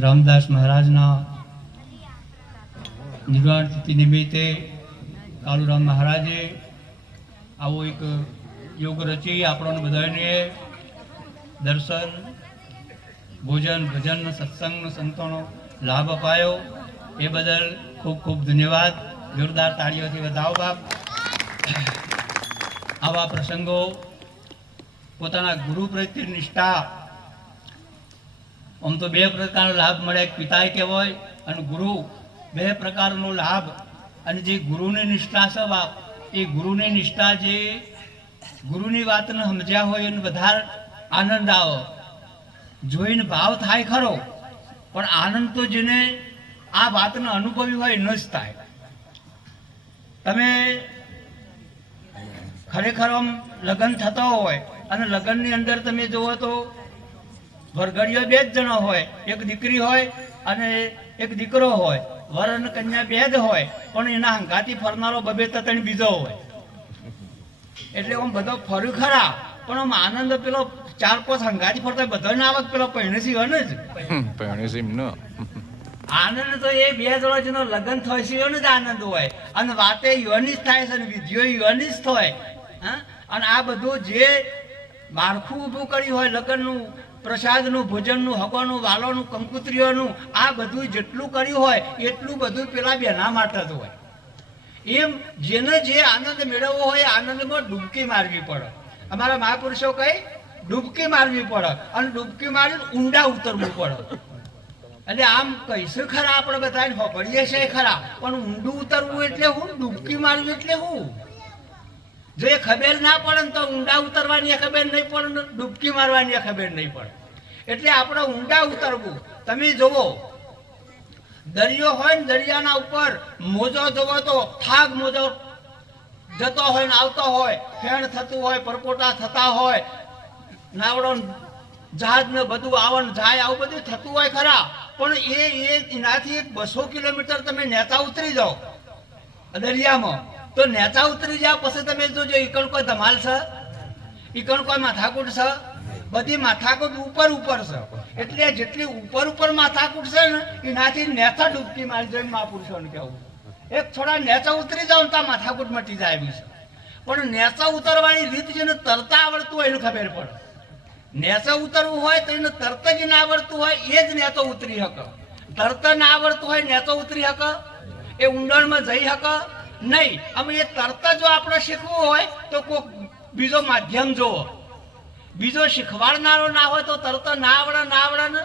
રામદાસ મહારાજના નિર્વાણ તિથિ નિમિત્તે કાળુરામ મહારાજે આવો એક યોગ રચી આપણને બધાને દર્શન ભોજન ભજન સત્સંગ સંતોનો લાભ અપાયો એ બદલ ખૂબ ખૂબ ધન્યવાદ. જોરદાર તાળીઓથી વધાવો બાપ. આવા પ્રસંગો પોતાના ગુરુ પ્રત્યે નિષ્ઠા, આમ તો બે પ્રકારનો લાભ મળે, એક પિતાએ કહેવાય અને ગુરુ, બે પ્રકારનો લાભ. અને જે ગુરુની નિષ્ઠા છે બાપ, એ ગુરુની નિષ્ઠા જે ગુરુની વાતને સમજ્યા હોય એને વધારે આનંદ આવે, જોઈને ભાવ થાય ખરો, પણ આનંદ તો જેને આ વાતને અનુભવી હોય ન જ થાય. તમે ખરેખર આમ લગ્ન થતા હોય અને લગ્નની અંદર તમે જુઓ તો વરઘડીઓ બે જ જણા હોય, એક દીકરી હોય અને એક દીકરો હોય, વર અને કન્યા બે જ હોય, પણ એના હંગાથી ફરનારો બબે ત્રણ બીજો હોય. એટલે આમ બધો ફર્યું ખરા, પણ આમ આનંદ પેલો ચાર પાંચ હંગાથી ફરતા બધા ના આવક પેલો પહેણસી હોય ને જ આનંદ તો એ બે જણા જેનો લગ્ન થાય છે એનો જ આનંદ હોય. અને વાતે યુવાની જ થાય છે અને વિધિઓ યુવાની જ થાય. હા, અને આ બધું જે માળખું ઊભું કર્યું હોય લગ્નનું, પ્રસાદનું, ભોજનનું, હવાનું, વાલોનું, કંકુત્રીઓનું, આ બધું જેટલું કર્યું હોય એટલું બધું પેલા બેના માટે જ હોય. એમ જેને જે આનંદ મેળવવો હોય આનંદમાં ડૂબકી મારવી પડે. અમારા મહાપુરુષો કહે ડૂબકી મારવી પડે અને ડૂબકી મારી ઊંડા ઉતરવું પડે. એટલે આમ કહીશું ખરા આપણે બધાને ખબરીએ છે ખરા, પણ ઊંડું ઉતરવું એટલે હું, ડૂબકી મારવું એટલે હું. જો એ ખબર ના પડે ને તો ઊંડા ઉતરવાની ખબર નહીં પડે ને ડૂબકી મારવાની ખબર નહીં પડે. એટલે આપણે ઊંડા ઉતરવું. તમે જુઓ દરિયો હોય ને, દરિયાના ઉપર મોજો જવો તો થાગ મોજો જતો હોય ને આવતો હોય, ફેણ થતું હોય, પરપોટા થતા હોય, નાવડો જહાજ ને બધું આવન જાય, આવું બધું થતું હોય ખરા, પણ એનાથી 200 કિલોમીટર તમે નેતા ઉતરી જાઓ દરિયામાં, તો નેતા ઉતરી જાઓ પછી તમે જોજો ઈકણ કોઈ ધમાલ છે, ઈકણ કોઈ માથાકૂટ છે, બધી માથાકૂટ ઉપર ઉપર છે. એટલે જેટલી ઉપર ઉપર માથાકૂટ છે ને એનાથી નેતા ડૂબકી મારી જોઈને મહાપુરુષોને કહેવું, એક થોડા નેચા ઉતરી જાવ ને ત્યાં માથાકૂટ મટી જાય એવી છે. પણ નેચા ઉતરવાની રીત જેને તરતા આવડતું હોય એને ખબર પડે. નેચા ઉતરવું હોય તો એને તરત જ ના આવડતું હોય એ જ નેતો ઉતરી શકે. તરત ના આવડતું હોય નેતો ઉતરી શકે, એ ઊંડાણમાં જઈ શકે નહીં. અમે એ તરત જો આપણે શીખવું હોય તો કોઈક બીજો માધ્યમ જોવો, બીજો શીખવાડનારો ના હોય તો તરત ના આવડે ને